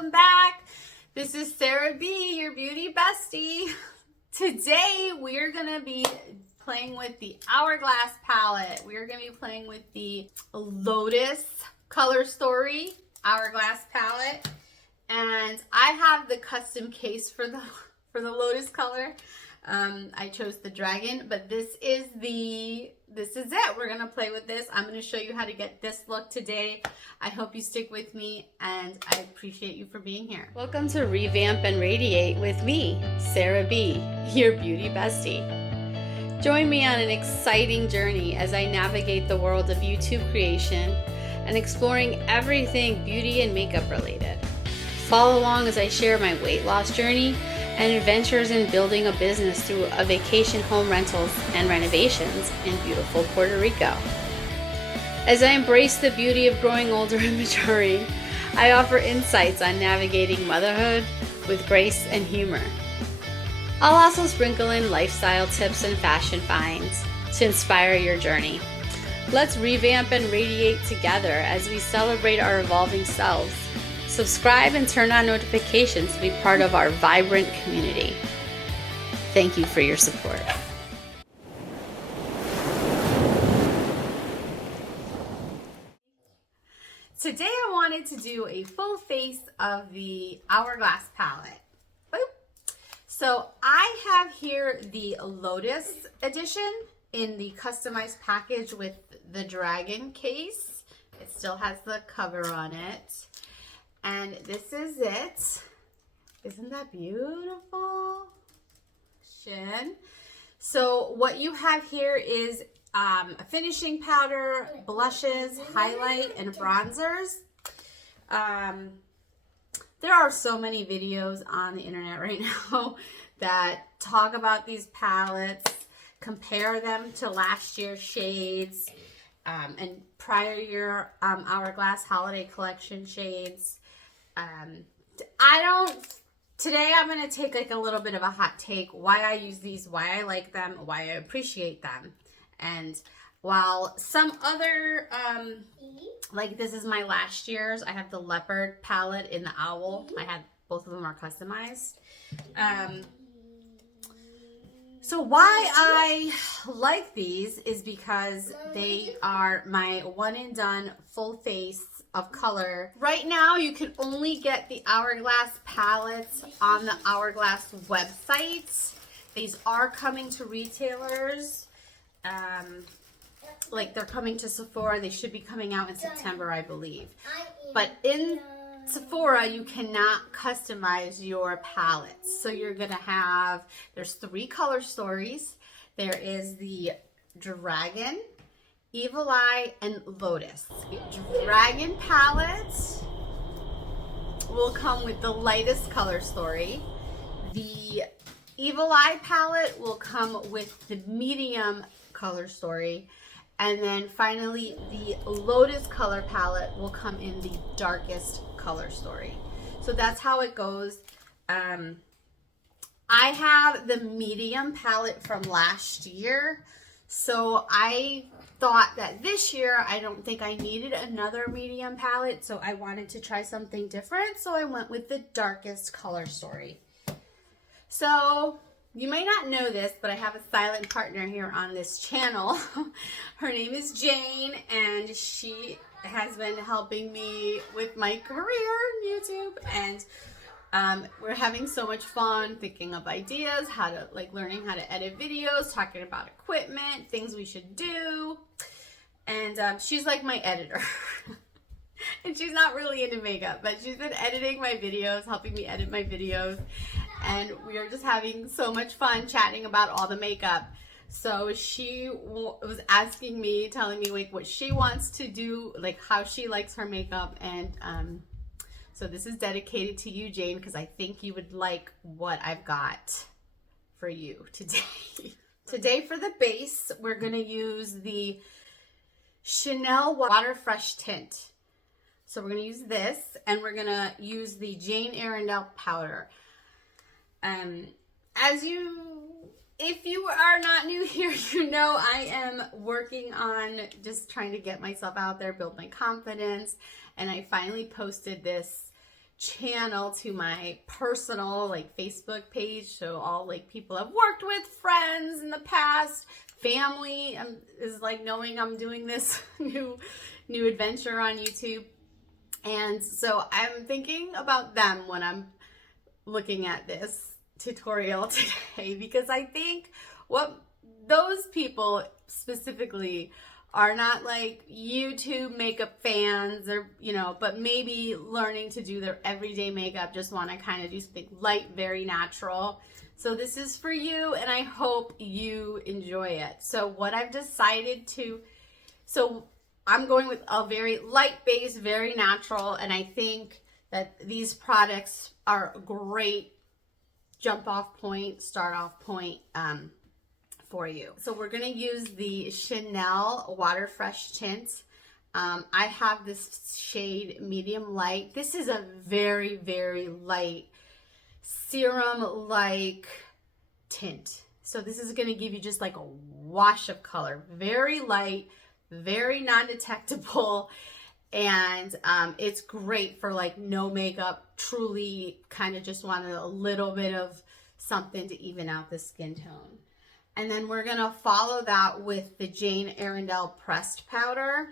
welcome back. This is Sara B, your beauty bestie. Today we're gonna be playing with the Hourglass palette. We're gonna be playing with the Lotus Color Story Hourglass palette, and I have the custom case for the Lotus color. I chose the dragon, but this is it. We're gonna play with this. I'm gonna show you how to get this look today. I hope you stick with me, and I appreciate you for being here. Welcome to Revamp and Radiate with me, Sara B, your beauty bestie. Join me on an exciting journey as I navigate the world of YouTube creation and exploring everything beauty and makeup related. Follow along as I share my weight loss journey and adventures in building a business through a vacation home rentals and renovations in beautiful Puerto Rico. As I embrace the beauty of growing older and maturing, I offer insights on navigating motherhood with grace and humor. I'll also sprinkle in lifestyle tips and fashion finds to inspire your journey. Let's revamp and radiate together as we celebrate our evolving selves. Subscribe and turn on notifications to be part of our vibrant community. Thank you for your support. Today I wanted to do a full face of the Hourglass palette. So I have here the Lotus edition in the customized package with the dragon case. It still has the cover on it. And this is it. Isn't that beautiful? Shin. So what you have here is a finishing powder, blushes, highlight, and bronzers. There are so many videos on the internet right now that talk about these palettes, compare them to last year's shades, and prior year Hourglass holiday collection shades. Today I'm going to take like a little bit of a hot take, why I use these, why I like them, why I appreciate them. And while some other, like this is my last year's, I have the leopard palette in the owl. I have both of them are customized. So why I like these is because they are my one and done full face of color. Right now you can only get the Hourglass palettes on the Hourglass website. These are coming to retailers. Like they're coming to Sephora. They should be coming out in September, I believe. But in Sephora, you cannot customize your palettes. So you're gonna have, there's 3 color stories. There is the Dragon, Evil Eye, and Lotus. The Dragon palette will come with the lightest color story. The Evil Eye palette will come with the medium color story. And then finally, the Lotus color palette will come in the darkest color story. So that's how it goes. I have the medium palette from last year. So I thought that this year, I don't think I needed another medium palette. So I wanted to try something different. So I went with the darkest color story. So you may not know this, but I have a silent partner here on this channel. Her name is Jane, and she has been helping me with my career on YouTube. And we're having so much fun thinking of ideas, learning how to edit videos, talking about equipment, things we should do. And she's like my editor. And she's not really into makeup, but she's been editing my videos, helping me edit my videos. And we are just having so much fun chatting about all the makeup. So she was asking me, telling me like what she wants to do, like how she likes her makeup. And so this is dedicated to you, Jane, because I think you would like what I've got for you today. Today for the base, we're going to use the Chanel Water-Fresh Tint. So we're going to use this, and we're going to use the Jane Iredale powder. If you are not new here, you know I am working on just trying to get myself out there, build my confidence, and I finally posted this channel to my personal like Facebook page, so all like people I've worked with, friends in the past, family is like knowing I'm doing this new adventure on YouTube. And so I'm thinking about them when I'm looking at this tutorial today, because I think what those people specifically are not like YouTube makeup fans, or but maybe learning to do their everyday makeup, just want to kind of do something light, very natural. So this is for you, and I hope you enjoy it. So what I've decided to, so I'm going with a very light base, very natural, and I think that these products are a great jump off point, start off point for you. So we're going to use the Chanel Water-Fresh Tint. I have this shade medium light. This is a very, very light serum-like tint. So this is going to give you just like a wash of color. Very light, very non-detectable, and it's great for like no makeup, truly kind of just wanted a little bit of something to even out the skin tone. And then we're going to follow that with the Jane Iredale Pressed Powder.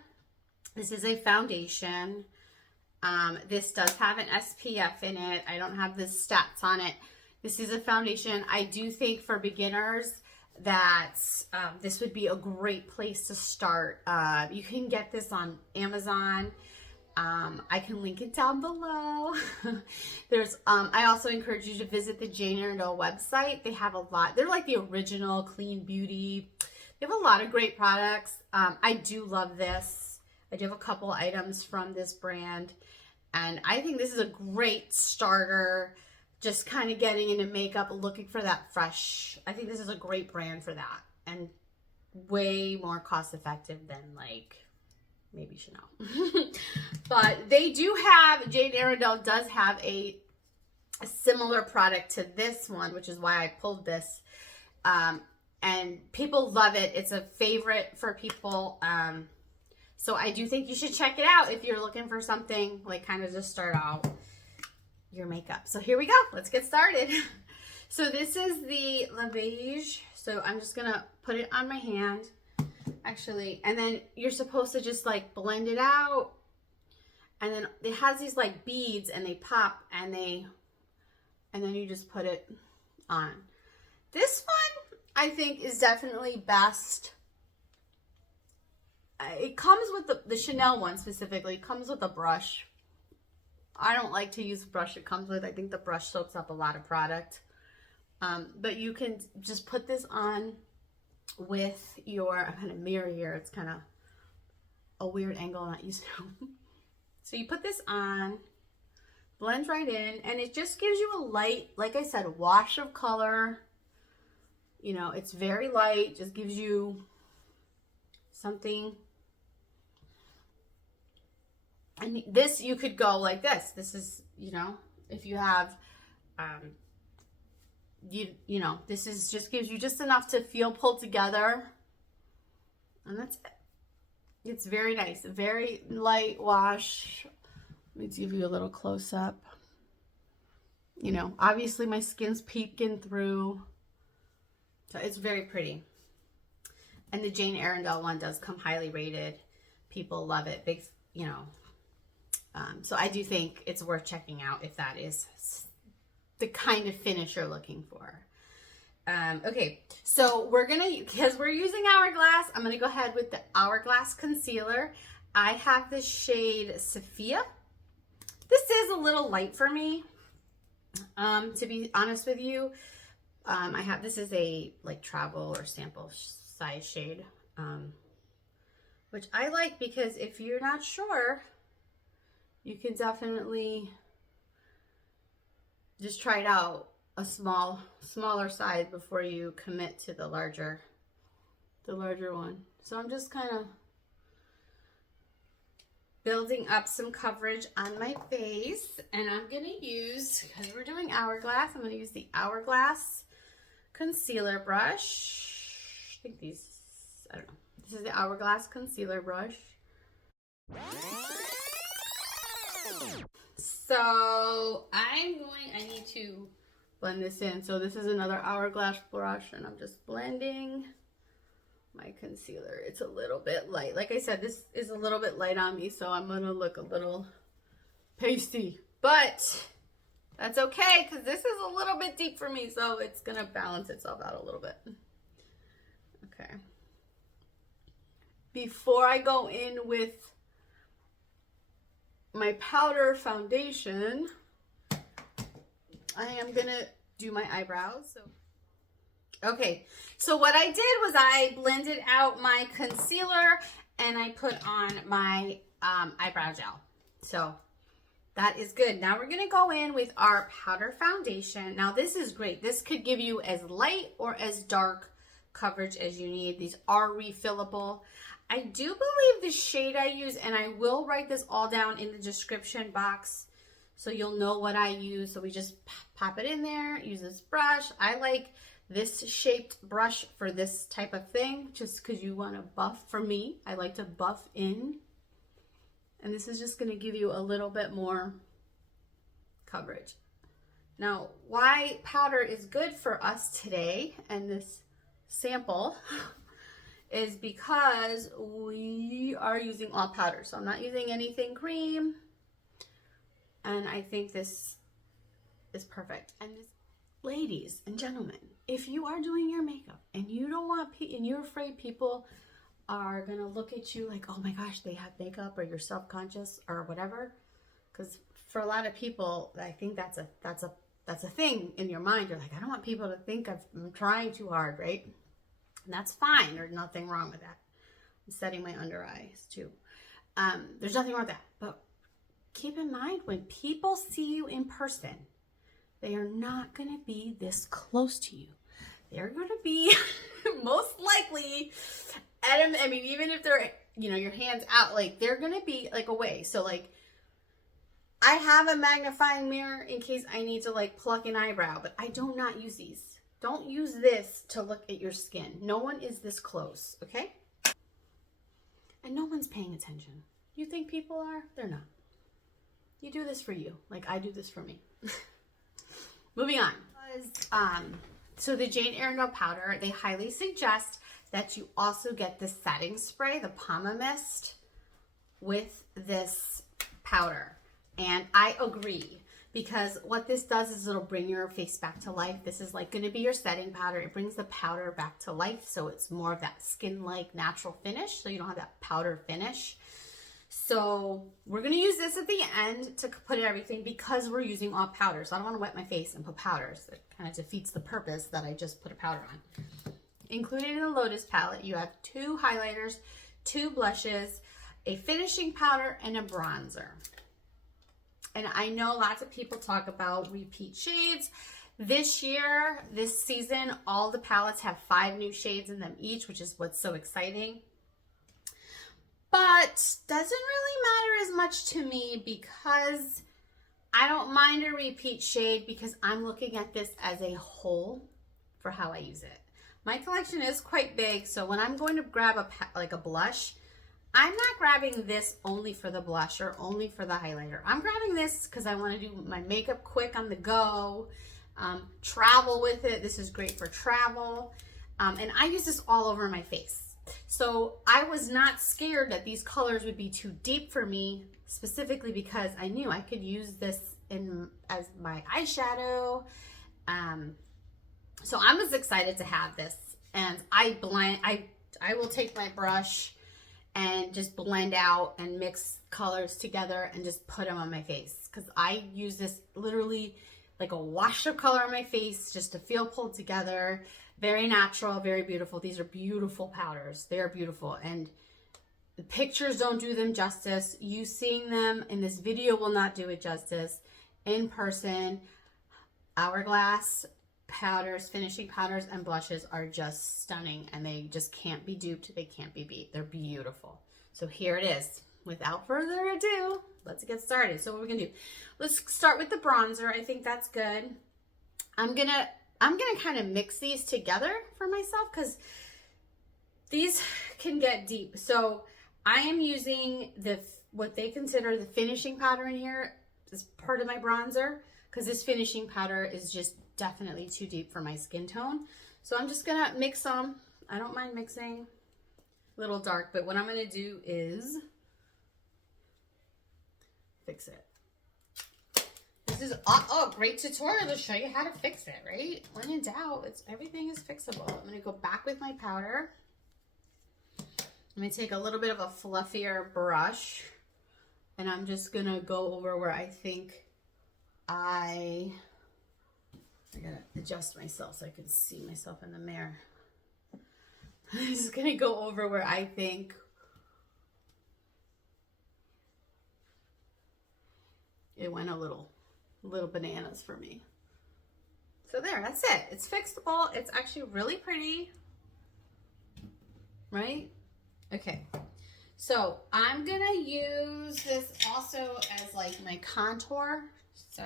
This is a foundation. This does have an SPF in it. I don't have the stats on it. This is a foundation. I do think for beginners that this would be a great place to start. You can get this on Amazon. I can link it down below. There's, I also encourage you to visit the Jane Iredale website. They have a lot. They're like the original clean beauty. They have a lot of great products. I do love this. I do have a couple items from this brand, and I think this is a great starter. Just kind of getting into makeup, looking for that fresh. I think this is a great brand for that, and way more cost effective than like maybe Chanel. But they do have, Jane Iredale does have a similar product to this one, which is why I pulled this. And people love it. It's a favorite for people. So I do think you should check it out if you're looking for something like kind of just start out your makeup. So here we go. Let's get started. So this is the Les Beiges. So I'm just going to put it on my hand. Actually, and then you're supposed to just like blend it out, and then it has these like beads and they pop, and then you just put it on. This one I think is definitely best. It comes with the Chanel one specifically, comes with a brush. I don't like to use the brush it comes with. I think the brush soaks up a lot of product. But you can just put this on with your, I'm going to mirror here, it's kind of a weird angle I'm not used to. So you put this on, blends right in, and it just gives you a light, like I said, wash of color. It's very light, just gives you something. And this, you could go like this. This is, if you have, this is just gives you just enough to feel pulled together, and that's it. It's very nice, very light wash. Let me give you a little close up. Obviously my skin's peeking through, so it's very pretty. And the Jane Iredale one does come highly rated. People love it. Big, so I do think it's worth checking out if that is the kind of finish you're looking for. Okay, so because we're using Hourglass, I'm gonna go ahead with the Hourglass concealer. I have the shade Sophia. This is a little light for me, to be honest with you. This is a like travel or sample size shade, which I like because if you're not sure, you can definitely just try it out a smaller size before you commit to the larger one. So I'm just kind of building up some coverage on my face, and I'm gonna use, because we're doing Hourglass, I'm gonna use the Hourglass concealer brush. I think I don't know. This is the Hourglass concealer brush. So I need to blend this in. So this is another Hourglass brush, and I'm just blending my concealer. It's a little bit light. Like I said, this is a little bit light on me, so I'm gonna look a little pasty, but that's okay because this is a little bit deep for me, so it's gonna balance itself out a little bit. Okay. Before I go in with my powder foundation, I am gonna do my eyebrows. Okay, so what I did was I blended out my concealer and I put on my eyebrow gel. So that is good. Now we're gonna go in with our powder foundation. Now this is great. This could give you as light or as dark coverage as you need. These are refillable. I do believe the shade I use, and I will write this all down in the description box so you'll know what I use. So we just pop it in there, use this brush. I like this shaped brush for this type of thing, just because you want to buff. For me, I like to buff in. And this is just going to give you a little bit more coverage. Now, why powder is good for us today, and this sample, is because we are using all powder. So I'm not using anything cream. And I think this is perfect. And this, ladies and gentlemen, if you are doing your makeup and you don't want, and you're afraid people are gonna look at you like, oh my gosh, they have makeup, or you're self-conscious or whatever, because for a lot of people, I think that's a thing in your mind. You're like, I don't want people to think I'm trying too hard, right? And that's fine. There's nothing wrong with that. I'm setting my under eyes too. There's nothing wrong with that. But keep in mind, when people see you in person, they are not going to be this close to you. They're going to be most likely at I mean, even if they're, you know, your hands out, like they're going to be like away. So like, I have a magnifying mirror in case I need to like pluck an eyebrow, but I do not use these. Don't use this to look at your skin. No one is this close, okay? And no one's paying attention. You think people are? They're not. You do this for you, like I do this for me. Moving on. So the Jane Arundel powder, they highly suggest that you also get the setting spray, the Palma Mist, with this powder. And I agree, because what this does is it'll bring your face back to life. This is like going to be your setting powder. It brings the powder back to life, so it's more of that skin-like natural finish, so you don't have that powder finish. So we're going to use this at the end to put everything, because we're using all powder. So I don't want to wet my face and put powders. It kind of defeats the purpose that I just put a powder on. Included in the Lotus palette, you have 2 highlighters, 2 blushes, a finishing powder, and a bronzer. And I know lots of people talk about repeat shades. This year, this season, all the palettes have 5 new shades in them each, which is what's so exciting. But doesn't really matter as much to me, because I don't mind a repeat shade, because I'm looking at this as a whole for how I use it. My collection is quite big, so when I'm going to grab a blush, I'm not grabbing this only for the blush or only for the highlighter. I'm grabbing this because I want to do my makeup quick on the go, travel with it. This is great for travel. And I use this all over my face. So I was not scared that these colors would be too deep for me, specifically because I knew I could use this as my eyeshadow. So I'm as excited to have this. And I will take my brush and just blend out and mix colors together and just put them on my face, because I use this literally like a wash of color on my face just to feel pulled together. Very natural, very beautiful. These are beautiful powders. They are beautiful, and the pictures don't do them justice. You seeing them in this video will not do it justice. In person, Hourglass powders, finishing powders, and blushes are just stunning, and they just can't be duped. They can't be beat. They're beautiful. So here it is. Without further ado, let's get started. So what we're gonna do, let's start with the bronzer. I think that's good. I'm gonna kind of mix these together for myself, because these can get deep. So I am using what they consider the finishing powder in here. as part of my bronzer, because this finishing powder is just definitely too deep for my skin tone. So I'm just gonna mix some. I don't mind mixing a little dark, but what I'm gonna do is fix it. This is oh, great tutorial to show you how to fix it, right? When in doubt, everything is fixable. I'm gonna go back with my powder. I'm gonna take a little bit of a fluffier brush, and I'm just gonna go over where I think I gotta adjust myself so I can see myself in the mirror. I'm just gonna go over where I think it went a little bananas for me. So there, that's it. It's fixable. It's actually really pretty, right? Okay, so I'm gonna use this also as like my contour. So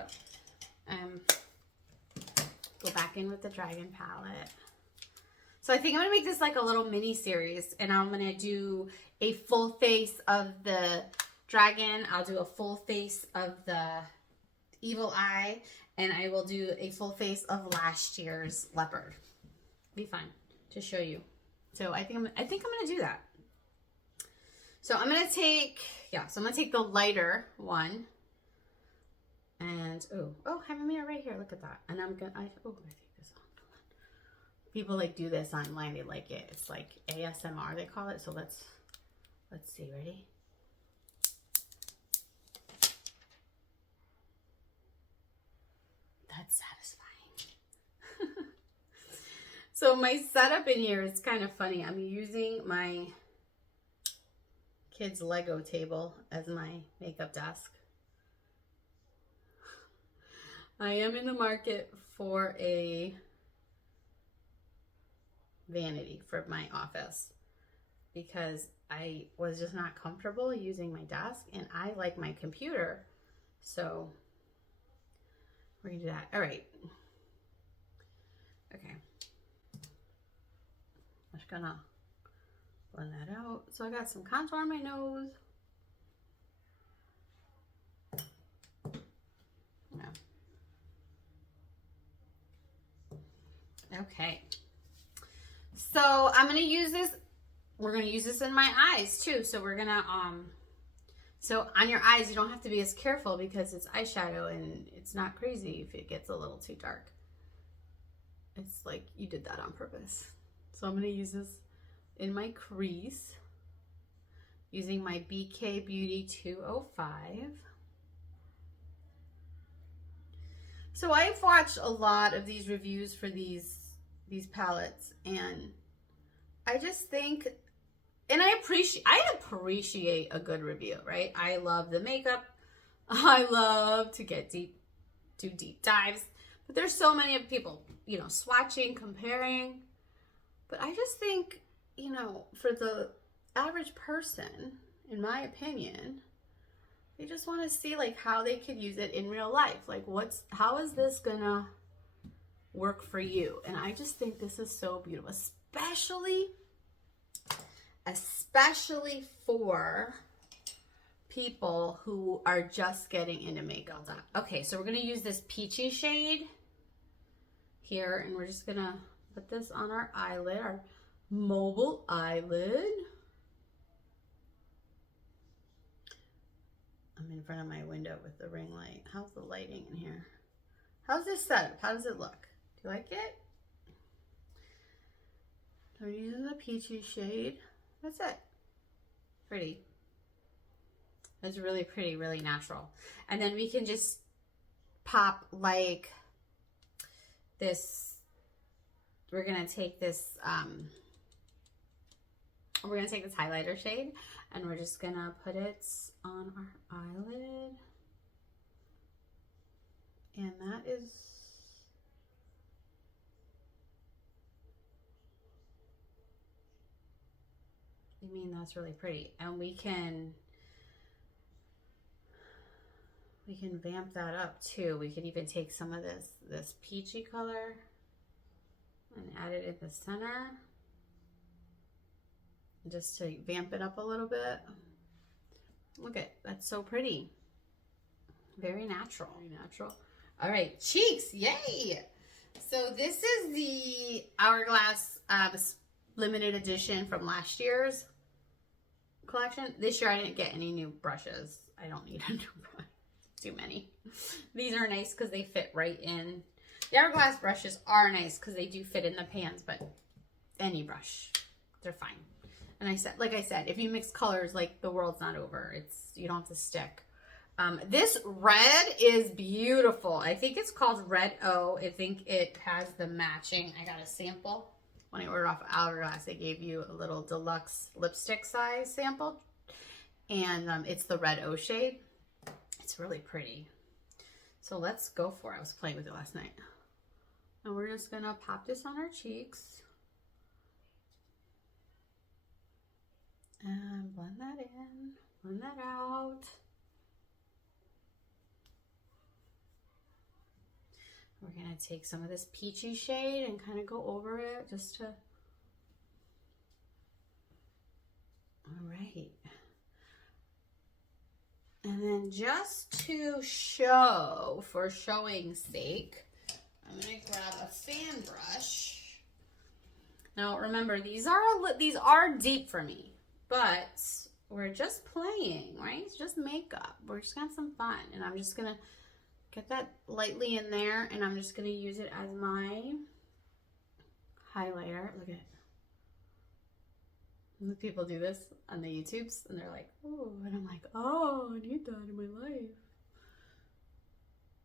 go back in with the Dragon palette. So I think I'm gonna make this like a little mini series, and I'm gonna do a full face of the Dragon. I'll do a full face of the Evil Eye, and I will do a full face of last year's Leopard. Be fun to show you. So I think I'm gonna do that. So I'm gonna take, the lighter one, and oh, I have a mirror right here. Look at that. And I'm gonna take this on. People like do this online. They like it. It's like ASMR they call it. So let's see. Ready? That's satisfying. So my setup in here is kind of funny. I'm using my kids' Lego table as my makeup desk. I am in the market for a vanity for my office because I was just not comfortable using my desk, and I like my computer. So we're gonna do that. All right. Okay. I'm just gonna blend that out. So I got some contour on my nose. Yeah. Okay. So I'm gonna use this. We're gonna use this in my eyes too. So we're gonna so on your eyes, you don't have to be as careful because it's eyeshadow and it's not crazy if it gets a little too dark. It's like you did that on purpose. So I'm gonna use this in my crease using my BK Beauty 205. So I've watched a lot of these reviews for these palettes, and I just think, and I appreciate a good review, right? I love the makeup. I love to do deep dives, but there's so many of people, swatching, comparing. But I just think, for the average person, in my opinion, they just want to see like how they could use it in real life. Like how is this gonna work for you? And I just think this is so beautiful, especially for people who are just getting into makeup. Okay, so we're gonna use this peachy shade here, and we're just gonna put this on our eyelid, our mobile eyelid. I'm in front of my window with the ring light. How's the lighting in here? How's this setup? How does it look? Do you like it? So we're using the peachy shade. That's it. Pretty. It's really pretty, really natural. And then we can just pop like this. We're gonna take this highlighter shade, and we're just gonna put it on our eyelid. And that is, that's really pretty. And we can vamp that up too. We could even take some of this peachy color and add it in the center just to vamp it up a little bit. Look at that's so pretty. Very natural. Very natural. All right, cheeks, yay! So this is the Hourglass limited edition from last year's collection. This year I didn't get any new brushes. I don't need a new brush. Too many. These are nice because they fit right in. The Hourglass brushes are nice because they do fit in the pans, but any brush, they're fine. And like I said, if you mix colors, like the world's not over. You don't have to stick. This red is beautiful. I think it's called Red O. I think it has the matching. I got a sample. When I ordered off of Hourglass, they gave you a little deluxe lipstick size sample. And it's the Red O shade. It's really pretty. So let's go for it. I was playing with it last night. And we're just going to pop this on our cheeks. And blend that in. Blend that out. We're going to take some of this peachy shade and kind of go over it just to... All right. And then just to show, for showing's sake, I'm going to grab a fan brush. Now remember, these are deep for me, but we're just playing, right? It's just makeup. We're just going to have some fun. And I'm just going to get that lightly in there, and I'm just going to use it as my highlighter. Look at it. And the people do this on the YouTubes, and they're like, oh, and I'm like, oh, I need that in my life.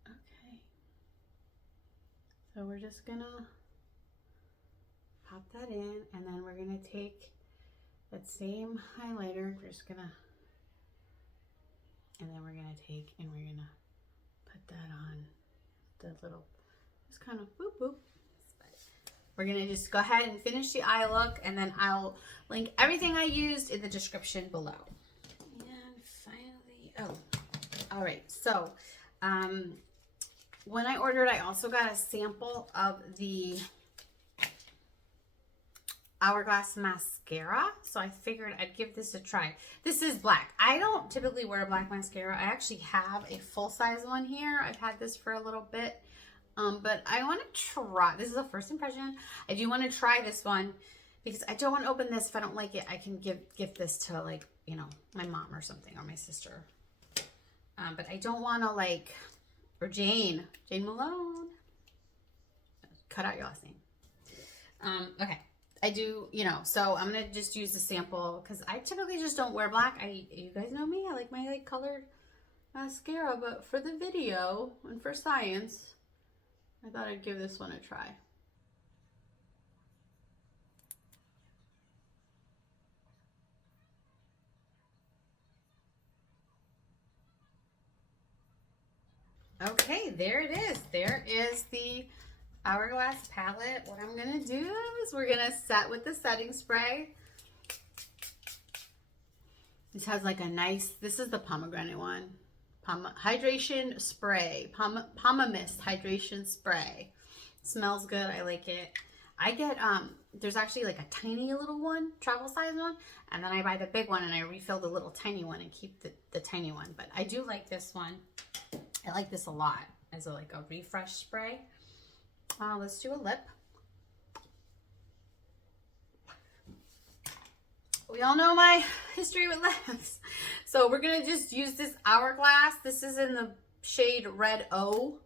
Okay. So we're just going to pop that in, and then we're going to take that same highlighter. We're just going to, and then we're going to take, and we're going to put that on the little, just kind of boop boop. We're gonna just go ahead and finish the eye look, and then I'll link everything I used in the description below. And finally, oh, all right. So when I ordered, I also got a sample of the Hourglass mascara, so I figured I'd give this a try. This is black. I don't typically wear black mascara. I actually have a full-size one here. I've had this for a little bit, but I want to try. This is a first impression. I do want to try this one because I don't want to open this. If I don't like it, I can give this to, like, you know, my mom or something, or my sister. But I don't want to, like, or Jane Malone. Cut out your last name. Okay. I do, you know, so I'm going to just use the sample because I typically just don't wear black. You guys know me. I like my, like, colored mascara, but for the video and for science, I thought I'd give this one a try. Okay, there it is. There is the Hourglass palette. What I'm gonna do is we're gonna set with the setting spray. This has like a nice, this is the pomegranate one. Hydration spray, Pomamist hydration spray. Smells good, I like it. I get, there's actually like a tiny little one, travel size one, and then I buy the big one and I refill the little tiny one and keep the tiny one. But I do like this one. I like this a lot as like a refresh spray. Let's do a lip. We all know my history with lips. So we're going to just use this Hourglass. This is in the shade Red O.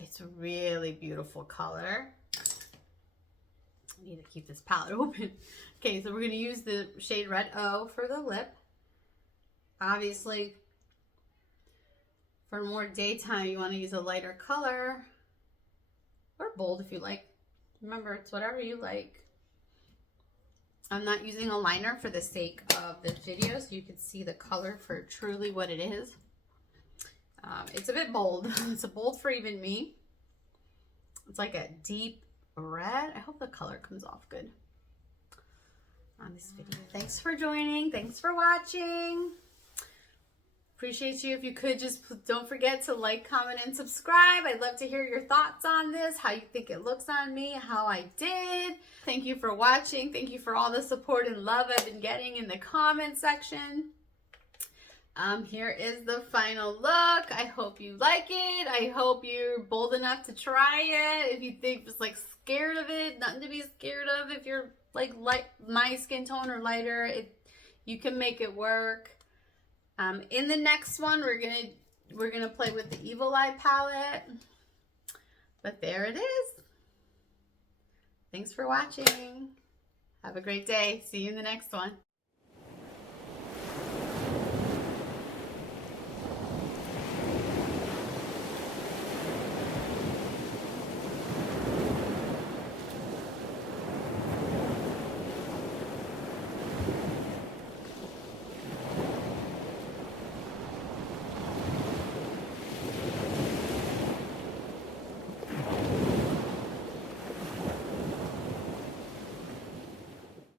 It's a really beautiful color. I need to keep this palette open. Okay, so we're going to use the shade Red O for the lip. Obviously, for more daytime, you want to use a lighter color. Or bold if you like. Remember, it's whatever you like. I'm not using a liner for the sake of this video, so you can see the color for truly what it is. It's a bit bold. It's a bold for even me. It's like a deep red. I hope the color comes off good on this video. Thanks for joining. Thanks for watching. Appreciate you. If you could, just don't forget to like, comment, and subscribe. I'd love to hear your thoughts on this, how you think it looks on me, how I did. Thank you for watching. Thank you for all the support and love I've been getting in the comment section. Here is the final look. I hope you like it. I hope you're bold enough to try it. If you think it's like scared of it, nothing to be scared of. If you're like my skin tone or lighter, you can make it work. In the next one, we're gonna play with the Evil Eye palette. But there it is. Thanks for watching. Have a great day. See you in the next one.